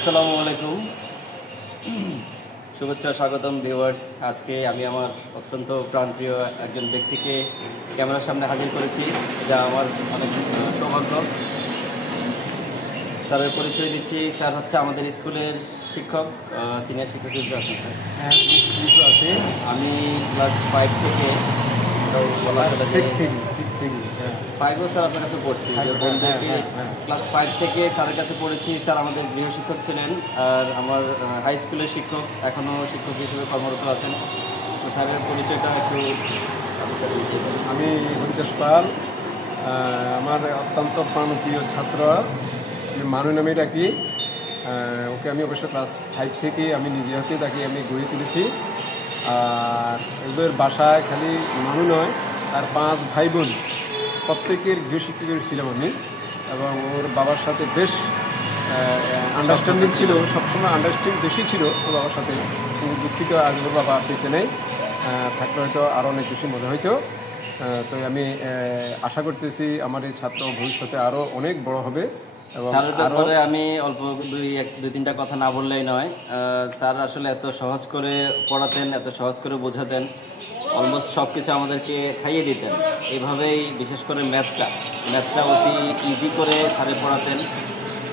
আসসালামু আলাইকুম, শুভেচ্ছা স্বাগতম ভিউয়ার্স। আজকে আমি আমার অত্যন্ত প্রাণপ্রিয় একজন ব্যক্তিকে ক্যামেরার সামনে হাজির করেছি। এটা আমার অনেক সৌভাগ্য। স্যারের পরিচয় দিচ্ছি। স্যার হচ্ছে আমাদের স্কুলের শিক্ষক, সিনিয়র শিক্ষক হিসেবে আছেন স্যার। হ্যাঁ, কিছু আছে। আমি ক্লাস 5 থেকে ফাইভও স্যার আপনার কাছে পড়ছি, যে বন্ধুকে ক্লাস 5 থেকে স্যারের কাছে পড়েছি। স্যার আমাদের গৃহ শিক্ষক ছিলেন, আর আমার হাই স্কুলের শিক্ষক, এখনও শিক্ষক হিসেবে কর্মরত আছেন। তো স্যারের পরিচয়টা একটু আমি হরিদাস পাল, আমার অত্যন্ত প্রাণপ্রিয় ছাত্র মানু নামে ডাকি। ওকে আমি অবশ্য ক্লাস 5 থেকে আমি নিজে হাতে তাকে আমি গড়ে তুলেছি। আর ওদের বাসায় খালি মানু নয়, তার 5 ভাই বোন প্রত্যেকের গৃহশিক্ষকের ছিলাম আমি, এবং ওর বাবার সাথে বেশ আন্ডারস্ট্যান্ডিং ছিল, সবসময় আন্ডারস্ট্যান্ডিং বেশি ছিল ওর বাবার সাথে। কিন্তু দুঃখিত আজ ওর বাবা বেঁচে নেই, থাকলে হয়তো আরও অনেক বেশি মজা হইতো। তো আমি আশা করতেছি আমার এই ছাত্র ভবিষ্যতে আরও অনেক বড় হবে। এবং স্যারের ব্যাপারে আমি অল্প দুই তিনটা কথা না বললেই নয়। স্যার আসলে এত সহজ করে পড়াতেন, এত সহজ করে বোঝাতেন, অলমোস্ট সব কিছু আমাদেরকে খাইয়ে দিতেন। এইভাবেই বিশেষ করে ম্যাথটা অতি ইজি করে স্যারে পড়াতেন।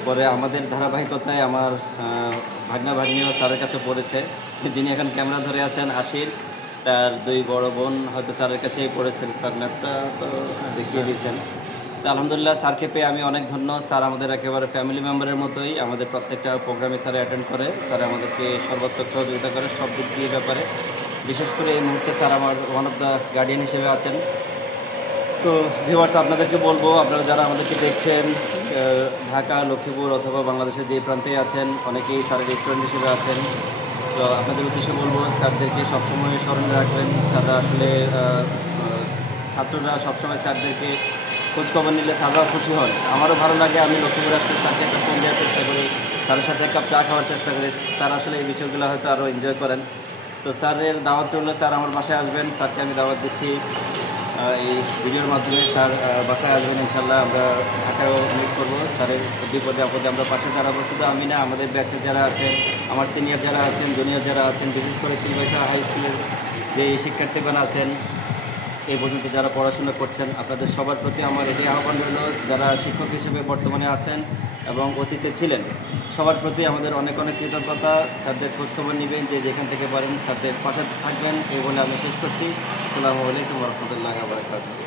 পরে আমাদের ধারাবাহিকতায় আমার ভাগ্নিও স্যারের কাছে পড়েছে, যিনি এখন ক্যামেরা ধরে আছেন আশির, তার 2 বড় বোন হয়তো স্যারের কাছেই পড়েছেন। স্যার ম্যাথটা তো দেখিয়ে দিয়েছেন। তো আলহামদুলিল্লাহ, স্যারকে পেয়ে আমি অনেক ধন্য। স্যার আমাদের একেবারে ফ্যামিলি মেম্বারের মতোই, আমাদের প্রত্যেকটা প্রোগ্রামে স্যার অ্যাটেন্ড করে। স্যার আমাদেরকে সর্বাত্মক সহযোগিতা করে সব দিক দিয়ে ব্যাপারে। বিশেষ করে এই মুহূর্তে স্যার আমার ওয়ান অফ দ্য গার্ডিয়ান হিসেবে আছেন। তো ভিউয়ার্স, আপনাদেরকে বলবো, আপনারা যারা আমাদেরকে দেখছেন ঢাকা, লক্ষ্মীপুর অথবা বাংলাদেশের যে প্রান্তে আছেন, অনেকেই স্যারের স্টুডেন্ট হিসেবে আছেন। তো আপনাদের উদ্দেশ্যে বলবো, স্যারদেরকে সবসময় স্মরণে রাখবেন। স্যাররা আসলে ছাত্ররা সবসময় স্যারদেরকে খোঁজখবর নিলে স্যাররাও খুশি হন। আমারও ভালো লাগে, আমি লক্ষ্মীপুর আসলে স্যারকে একটা ফোন দেওয়ার চেষ্টা করি, স্যারের সাথে এক কাপ চা খাওয়ার চেষ্টা করি। স্যার আসলে এই বিষয়গুলো হয়তো আরও এনজয় করেন। তো স্যারের দাওয়াত রইল, স্যার আমার বাসায় আসবেন। স্যারকে আমি দাওয়াত দিচ্ছি এই ভিডিওর মাধ্যমে। স্যার বাসায় আসবেন ইনশাল্লাহ, আমরা ঢাকায়ও মিট করবো। স্যারের বিপদে আপদে আমরা পাশে দাঁড়াবো। শুধু আমি না, আমাদের ব্যাচের যারা আছেন, আমার সিনিয়র যারা আছেন, জুনিয়র যারা আছেন, বিশেষ করে চিলবাইসা হাই স্কুলের যে শিক্ষার্থীগণ আছেন, এই পর্যন্ত যারা পড়াশোনা করছেন, আপনাদের সবার প্রতি আমার এটাই আহ্বান রইল, যারা শিক্ষক হিসেবে বর্তমানে আছেন এবং অতীতে ছিলেন, সবার প্রতি আমাদের অনেক অনেক কৃতজ্ঞতা। স্যারদের খোঁজখবর নেবেন, যে যেখান থেকে পারেন স্যারদের পাশে থাকবেন, এই বলে আমি শেষ করছি। আসসালামু আলাইকুম ওয়া রাহমাতুল্লাহি ওয়া বারাকাতুহু।